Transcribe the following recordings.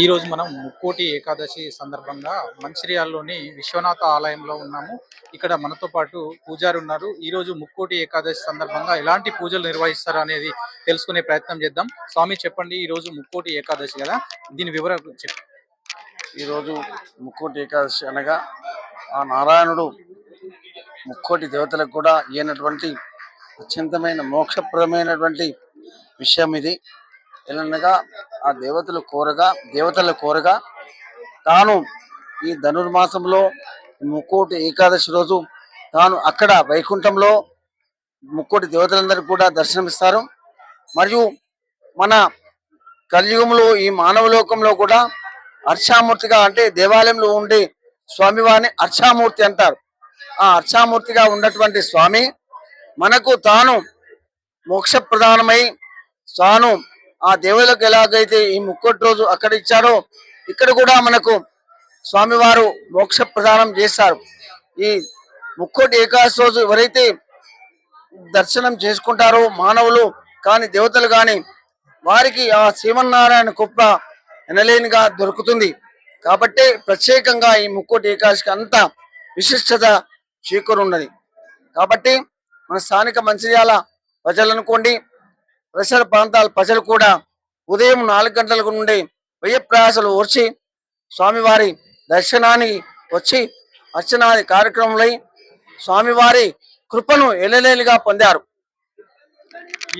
ఈ రోజు మనం ముక్కోటి ఏకాదశి సందర్భంగా మంచిర్యాలలోని విశ్వనాథ ఆలయంలో ఉన్నాము. ఇక్కడ మనతో పాటు పూజారి ఉన్నారు. ఈ రోజు ముక్కోటి ఏకాదశి సందర్భంగా ఎలాంటి పూజలు నిర్వహిస్తారు అనేది తెలుసుకునే ప్రయత్నం చేద్దాం. స్వామి చెప్పండి, ఈ రోజు ముక్కోటి ఏకాదశి కదా, దీని వివరాలు చెప్పండి. ఈరోజు ముక్కోటి ఏకాదశి అనగా ఆ నారాయణుడు ముక్కోటి దేవతలకు కూడా అయినటువంటి అత్యంతమైన మోక్షప్రదమైనటువంటి విషయం ఇది. ఎలానగా ఆ దేవతల కోరగా తాను ఈ ధనుర్మాసంలో ముక్కోటి ఏకాదశి రోజు తాను అక్కడ వైకుంఠంలో ముక్కోటి దేవతలందరికీ కూడా దర్శనమిస్తారు. మరియు మన కలియుగంలో ఈ మానవలోకంలో కూడా అర్చామూర్తిగా, అంటే దేవాలయంలో ఉండే స్వామివారిని అర్చామూర్తి అంటారు. ఆ అర్చామూర్తిగా ఉన్నటువంటి స్వామి మనకు తాను మోక్ష ప్రధానమై తాను ఆ దేవులకు ఎలాగైతే ఈ ముక్కోటి రోజు అక్కడ ఇచ్చారో ఇక్కడ కూడా మనకు స్వామివారు మోక్ష ప్రదానం చేస్తారు. ఈ ముక్కోటి ఏకాదశి రోజు ఎవరైతే దర్శనం చేసుకుంటారో మానవులు కానీ దేవతలు కానీ వారికి ఆ శ్రీమన్నారాయణ కృప ఎనలేనిగా దొరుకుతుంది. కాబట్టి ప్రత్యేకంగా ఈ ముక్కోటి ఏకాదశికి అంత విశిష్టత చేకూరున్నది. కాబట్టి మన స్థానిక మంచిర్యాల ప్రజలు అనుకోండి, పరిసర ప్రాంతాల ప్రజలు కూడా ఉదయం 4 గంటల నుండి వ్యయప్రయాసలు వచ్చి స్వామివారి దర్శనానికి వచ్చి అర్చనాది కార్యక్రమంలో స్వామివారి కృపను ఎలలేలుగా పొందారు.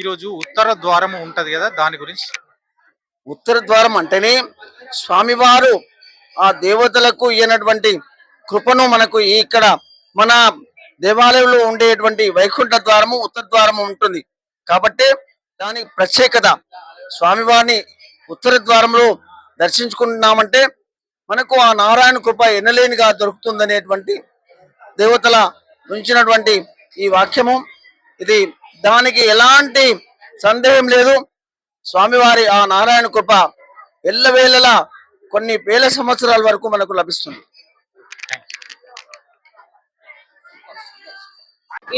ఈరోజు ఉత్తర ద్వారం ఉంటది కదా, దాని గురించి. ఉత్తర ద్వారం అంటేనే స్వామివారు ఆ దేవతలకు ఇయ్యనటువంటి కృపను మనకు ఇక్కడ మన దేవాలయంలో ఉండేటువంటి వైకుంఠ ద్వారము ఉత్తర ద్వారము ఉంటుంది. కాబట్టి దాని ప్రత్యేకత, స్వామివారిని ఉత్తర ద్వారంలో దర్శించుకుంటున్నామంటే మనకు ఆ నారాయణ కృప ఎనలేనిగా దొరుకుతుందనేటువంటి దేవతల నుంచినటువంటి ఈ వాక్యము ఇది. దానికి ఎలాంటి సందేహం లేదు. స్వామివారి ఆ నారాయణ కృప ఎల్లవేళలా కొన్ని వేల సంవత్సరాల వరకు మనకు లభిస్తుంది.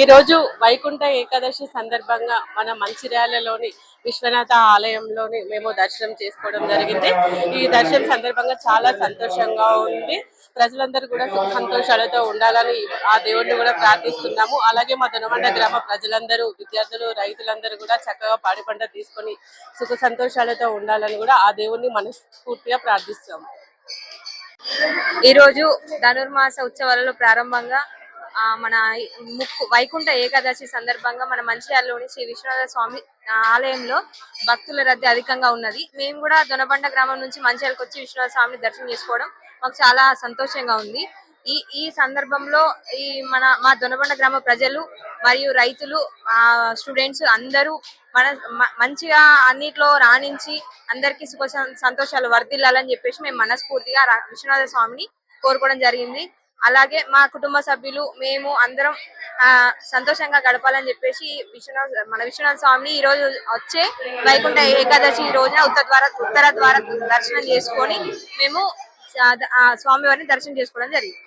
ఈ రోజు వైకుంఠ ఏకాదశి సందర్భంగా మన మంచిర్యాలలోని విశ్వనాథ ఆలయంలోని మేము దర్శనం చేసుకోవడం జరిగింది. ఈ దర్శనం సందర్భంగా చాలా సంతోషంగా ఉంది. ప్రజలందరూ కూడా సుఖ సంతోషాలతో ఉండాలని ఆ దేవుడిని కూడా ప్రార్థిస్తున్నాము. అలాగే మా దొనబండ గ్రామ ప్రజలందరూ, విద్యార్థులు, రైతులందరూ కూడా చక్కగా పాడి పంట తీసుకొని సుఖ సంతోషాలతో ఉండాలని కూడా ఆ దేవుడిని మనస్ఫూర్తిగా ప్రార్థిస్తాము. ఈరోజు ధనుర్మాస ఉత్సవాలలో ప్రారంభంగా మన వైకుంఠ ఏకాదశి సందర్భంగా మన మంచిర్యాలలోని శ్రీ విశ్వనాథ స్వామి ఆలయంలో భక్తుల రద్దీ అధికంగా ఉన్నది. మేము కూడా దొనబండ గ్రామం నుంచి మంచిర్యాలకు వచ్చి విశ్వనాథ స్వామిని దర్శనం చేసుకోవడం మాకు చాలా సంతోషంగా ఉంది. ఈ సందర్భంలో మా దొనబండ గ్రామ ప్రజలు మరియు రైతులు, స్టూడెంట్స్ అందరూ మంచిగా అన్నిట్లో రాణించి అందరికీ సుఖ సంతోషాలు వర్ధిల్లాలని చెప్పేసి మేము మనస్ఫూర్తిగా విశ్వనాథ స్వామిని కోరుకోవడం జరిగింది. అలాగే మా కుటుంబ సభ్యులు మేము అందరం సంతోషంగా గడపాలని చెప్పేసి మన విశ్వనాథ స్వామిని ఈ రోజు వచ్చే వైకుంఠ ఏకాదశి రోజున ఉత్తర ద్వార దర్శనం చేసుకొని మేము స్వామి వారిని దర్శనం చేసుకోవడం జరిగింది.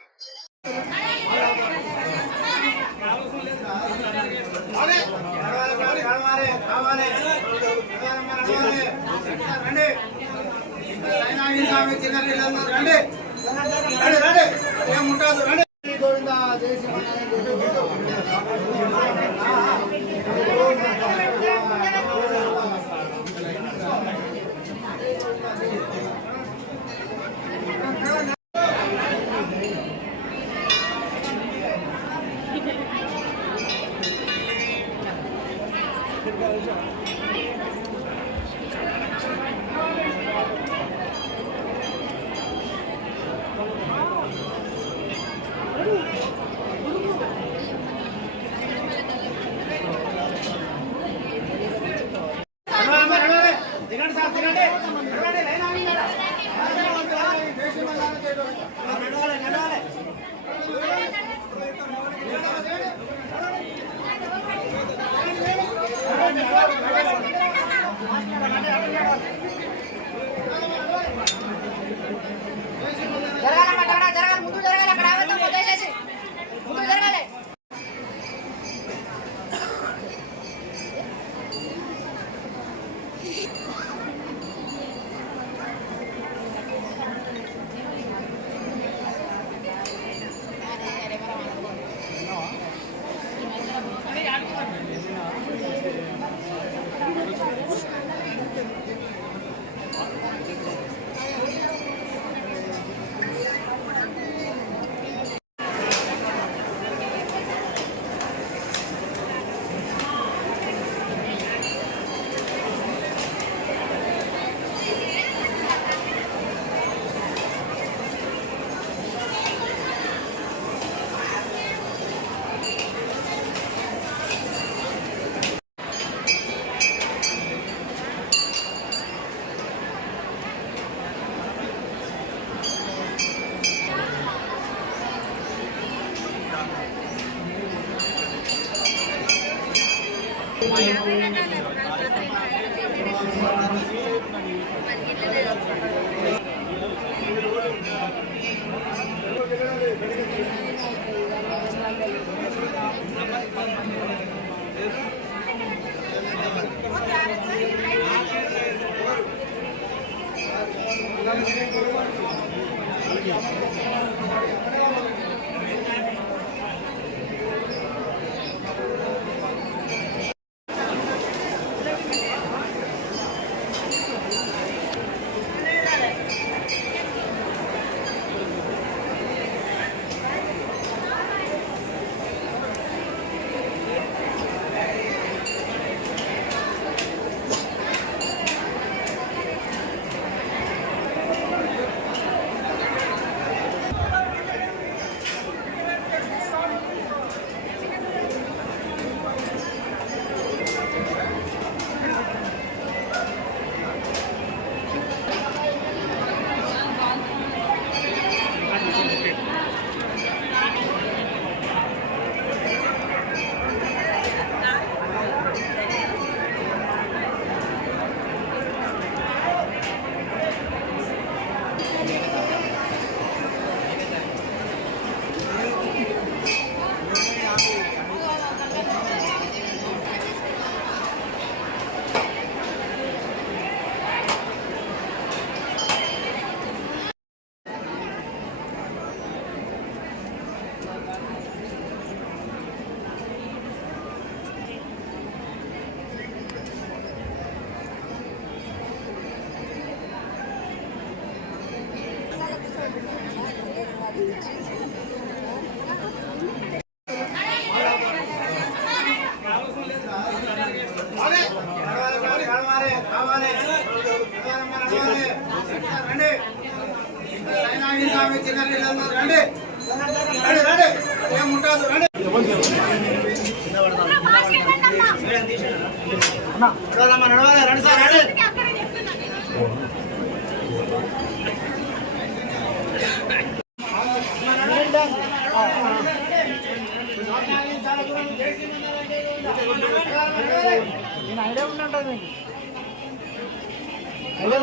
ఐడియా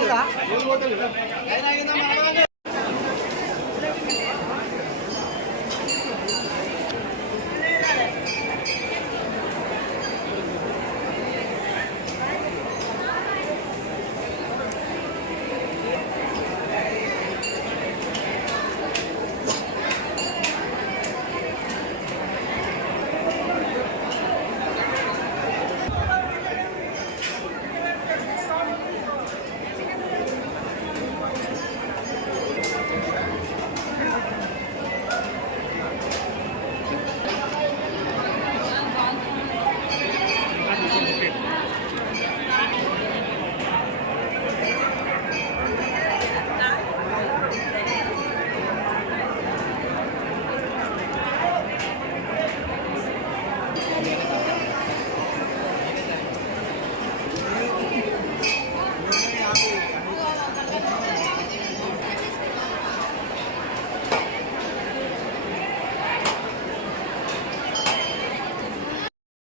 ఉందా?